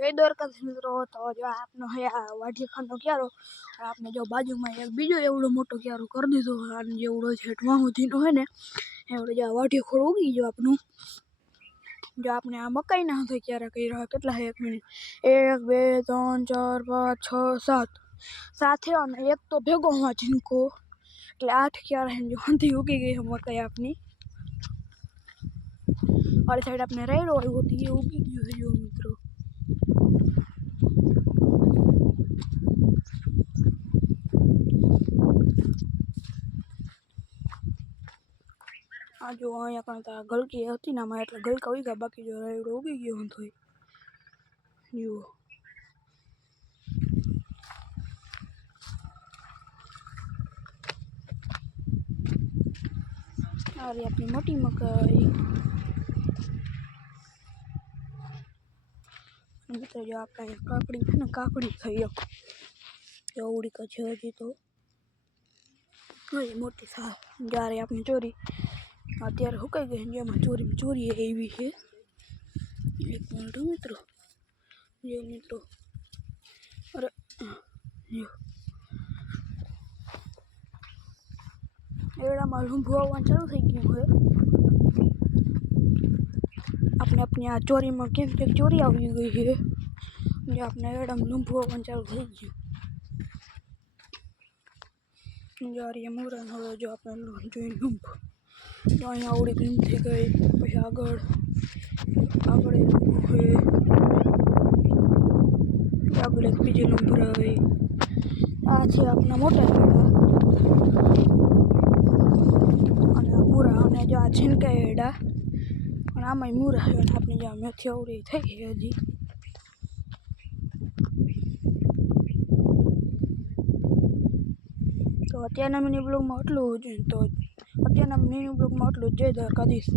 जय द्वारकाधीश मित्रों। तो जो आपनो है आ वाढी खानो क्यारो आपने जो बाजू में एक बीजो एवडो मोटो क्यारो कर दीधो अने जेवडो छेटवा सुधीनो है ने एवडो जो वाढी खोड़ उगी जो आपनु जो आपने आ मकाई ना था क्यारा कर्या केटला है 1 मिनिट 1 2 3 4 5 6 7 7 है अने एक तो भेगो हुआ जिनको એટલે 8 क्यारा है जो हंती उगी गई है मकाई आपनी। और साइड आपने रेडो होती है उगी गई है जो मित्रों। आ जो अँ करता गलकी होती ना मैं एट गलका उगा बाकी जो रेडो उगी गयो तो जो आ रही अपनी मोटी मकाई मित्र। जो आप काकड़ी है ना काकड़ी खाई एवड़ी कछ हजी तो मोटी सा जा रही अपनी चोरी अत्यारे हुकाई गई जो चोरी में चोरी एवी है। 1 मिनिट मित्रों जो मित्रों अरे जो एवड़ा मालूम भुआ चालू थी गયું है अपने अपनी आ चोरी में केम के चोरी आई गई है जो अपने एवड़ा मालूम भुआ चालू थी गયું जो आ रही है मुरा हो जो अपने जो लूंब जो अँ आवड़ी ग्रीन थी गई पीछे आगळ आगळ है आगळ एक बीजी लूंब रही आ छे अपना मोटा एड़ा अने मुरा अने जो आ छीनका एड़ा पण आमाय मुरा है अपनी जो मेथी आवड़ी थई गई हजी। तो અત્યારના મિની બ્લોગમાં આટલું જ તો અત્યારના મિની બ્લોગમાં આટલું જ। જય દ્વારકાધીશ।